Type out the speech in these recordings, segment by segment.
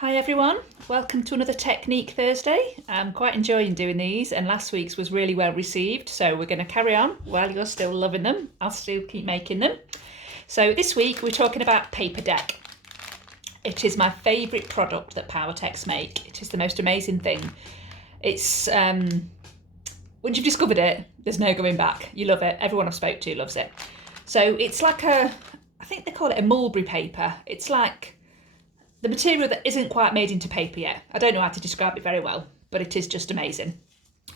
Hi everyone, welcome to another Technique Thursday. I'm quite enjoying doing these and last week's was really well received, so we're going to carry on while you're still loving them. I'll still keep making them. So this week we're talking about paper deck. It is my favourite product that Powertex make. It is the most amazing thing. It's once you've discovered it, there's no going back. You love it. Everyone I've spoke to loves it. So it's like I think they call it a mulberry paper. It's like the material that isn't quite made into paper yet. I don't know how to describe it very well, but it is just amazing.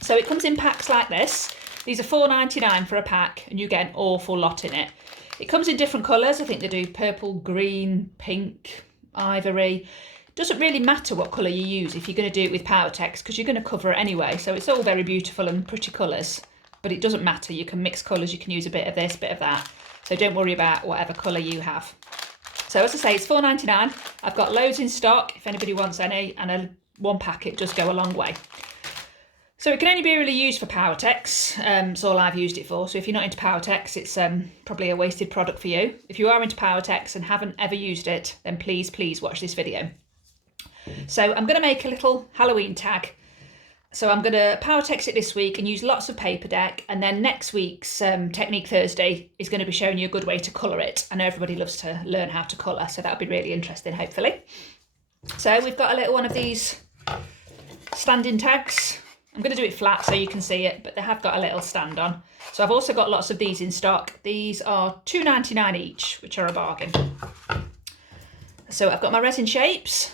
So it comes in packs like this. These are $4.99 for a pack and you get an awful lot in it. It comes in different colours. I think they do purple, green, pink, ivory. It doesn't really matter what colour you use if you're going to do it with Powertex because you're going to cover it anyway. So it's all very beautiful and pretty colours, but it doesn't matter. You can mix colours, you can use a bit of this, bit of that. So don't worry about whatever colour you have. So as I say, it's $4.99. I've got loads in stock if anybody wants any, and one packet does go a long way. So it can only be really used for Powertex. It's all I've used it for. So if you're not into Powertex, it's probably a wasted product for you. If you are into Powertex and haven't ever used it, then please watch this video. So I'm going to make a little Halloween tag. So I'm going to Powertex it this week and use lots of paper deck, and then next week's Technique Thursday is going to be showing you a good way to colour it. I know everybody loves to learn how to colour, so that'll be really interesting, hopefully. So we've got a little one of these standing tags. I'm going to do it flat so you can see it, but they have got a little stand on. So I've also got lots of these in stock. These are $2.99 each, which are a bargain. So I've got my resin shapes.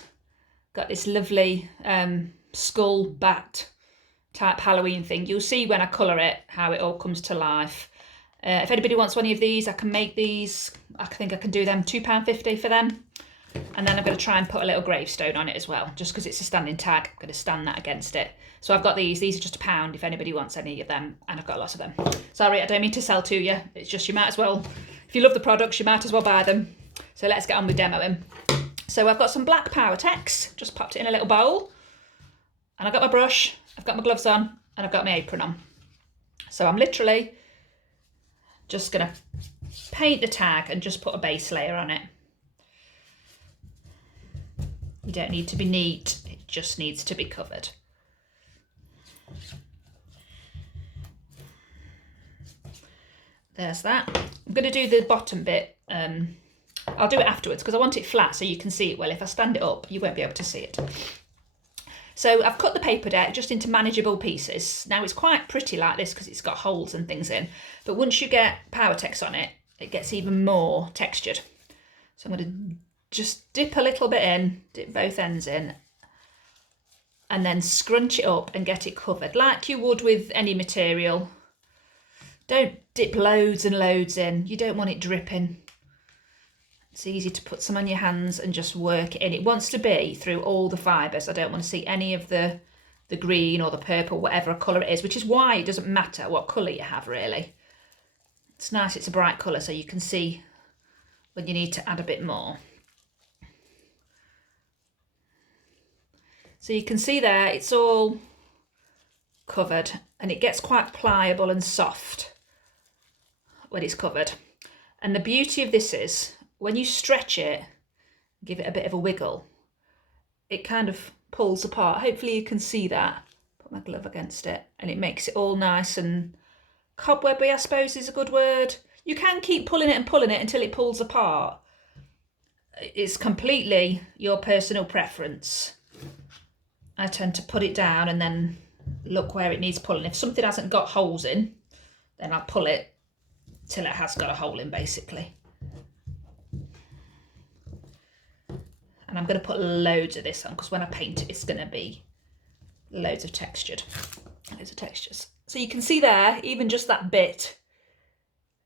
Got this lovely skull bat type Halloween thing. You'll see when I colour it how it all comes to life. If anybody wants any of these, I can make these. I think I can do them £2.50 for them. And then I'm going to try and put a little gravestone on it as well, just because it's a standing tag. I'm going to stand that against it. So I've got these. These are just £1 if anybody wants any of them, and I've got lots of them. Sorry, I don't mean to sell to you. It's just you might as well, if you love the products, you might as well buy them. So let's get on with demoing. So I've got some black Powertex, just popped it in a little bowl. And I've got my brush, I've got my gloves on, and I've got my apron on. So I'm literally just going to paint the tag and just put a base layer on it. You don't need to be neat, it just needs to be covered. There's that. I'm going to do the bottom bit. I'll do it afterwards because I want it flat so you can see it well. If I stand it up, you won't be able to see it. So I've cut the paper deck just into manageable pieces. Now it's quite pretty like this because it's got holes and things in, but once you get Powertex on it, it gets even more textured. So I'm going to just dip a little bit in, dip both ends in, and then scrunch it up and get it covered like you would with any material. Don't dip loads and loads in. You don't want it dripping. It's easy to put some on your hands and just work it in. It wants to be through all the fibres. I don't want to see any of the green or the purple, whatever colour it is, which is why it doesn't matter what colour you have, really. It's nice it's a bright colour so you can see when you need to add a bit more. So you can see there, it's all covered and it gets quite pliable and soft when it's covered. And the beauty of this is, when you stretch it, give it a bit of a wiggle, it kind of pulls apart. Hopefully you can see that. Put my glove against it and it makes it all nice and cobwebby, I suppose is a good word. You can keep pulling it and pulling it until it pulls apart. It's completely your personal preference. I tend to put it down and then look where it needs pulling. If something hasn't got holes in, then I'll pull it till it has got a hole in, basically. And I'm going to put loads of this on because when I paint it, it's going to be loads of textures. So you can see there, even just that bit,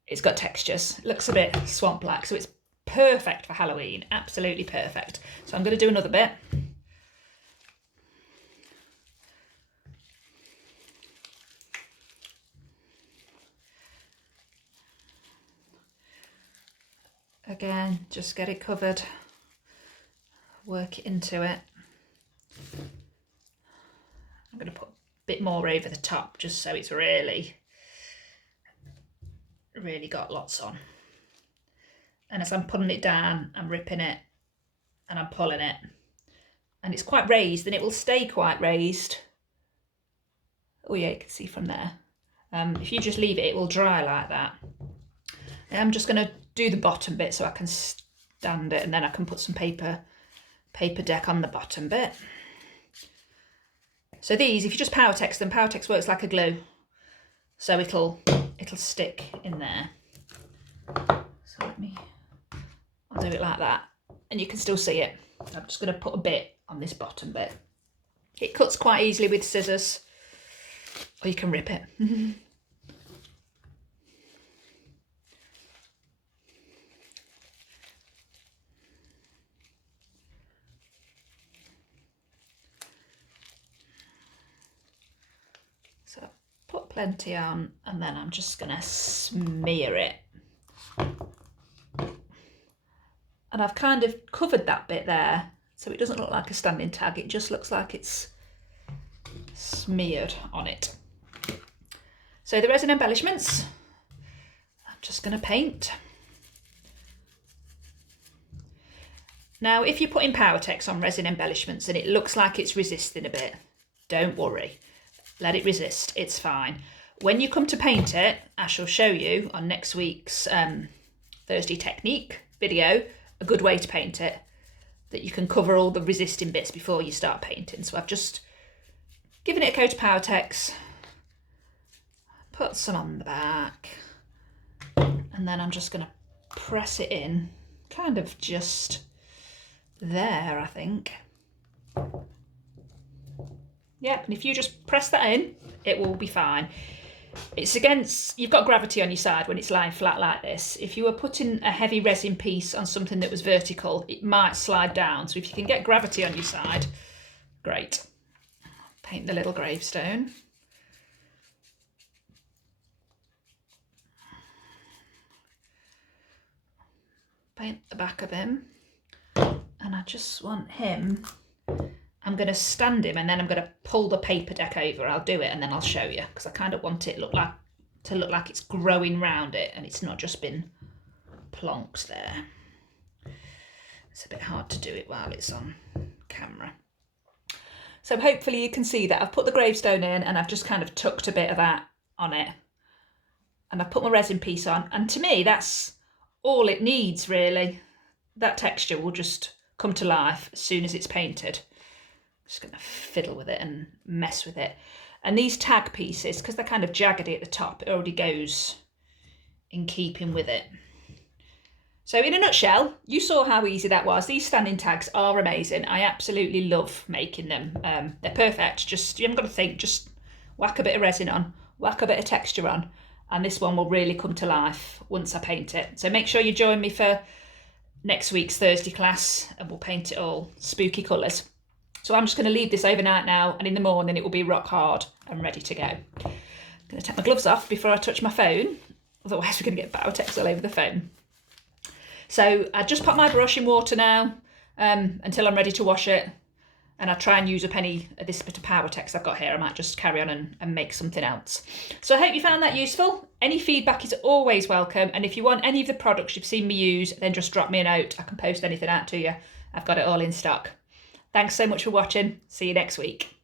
it's got textures. It looks a bit swamp-like, so it's perfect for Halloween. Absolutely perfect. So I'm going to do another bit. Again, just get it covered. Work it into it. I'm going to put a bit more over the top just so it's really got lots on. And as I'm putting it down, I'm ripping it and I'm pulling it. and it's quite raised, then it will stay quite raised. Oh yeah, you can see from there. If you just leave it, it will dry like that. And I'm just going to do the bottom bit so I can stand it, and then I can put some paper deck on the bottom bit. So these, if you just Powertex them, Powertex works like a glue, so it'll stick in there. So I'll do it like that, and you can still see it. I'm just going to put a bit on this bottom bit. It cuts quite easily with scissors, or you can rip it. So put plenty on, and then I'm just going to smear it. And I've kind of covered that bit there, so it doesn't look like a standing tag, it just looks like it's smeared on it. So the resin embellishments, I'm just going to paint. Now, if you're putting Powertex on resin embellishments and it looks like it's resisting a bit, don't worry. Let it resist, it's fine. When you come to paint it, I shall show you on next week's Thursday technique video a good way to paint it, that you can cover all the resisting bits before you start painting. So I've just given it a coat of Powertex, put some on the back, and then I'm just going to press it in, kind of just there, I think. Yep, and if you just press that in, it will be fine. It's against, you've got gravity on your side when it's lying flat like this. If you were putting a heavy resin piece on something that was vertical, it might slide down. So if you can get gravity on your side, great. Paint the little gravestone. Paint the back of him. And I just want him, I'm going to stand him and then I'm going to pull the paper deck over. I'll do it and then I'll show you, because I kind of want it to look like it's growing round it and it's not just been plonked there. It's a bit hard to do it while it's on camera. So hopefully you can see that I've put the gravestone in and I've just kind of tucked a bit of that on it. And I've put my resin piece on, and to me that's all it needs really. That texture will just come to life as soon as it's painted. Just going to fiddle with it and mess with it. And these tag pieces, because they're kind of jaggedy at the top, it already goes in keeping with it. So in a nutshell, you saw how easy that was. These standing tags are amazing. I absolutely love making them. They're perfect. Just, you haven't got to think, just whack a bit of resin on, whack a bit of texture on, and this one will really come to life once I paint it. So make sure you join me for next week's Thursday class and we'll paint it all spooky colours. So I'm just going to leave this overnight now, and in the morning it will be rock hard and ready to go. I'm going to take my gloves off before I touch my phone, otherwise we're going to get Powertex all over the phone. So I just put my brush in water now until I'm ready to wash it, and I try and use up any of this bit of Powertex I've got here. I might just carry on and make something else. So I hope you found that useful. Any feedback is always welcome, and if you want any of the products you've seen me use, then just drop me a note. I can post anything out to you. I've got it all in stock. Thanks so much for watching. See you next week.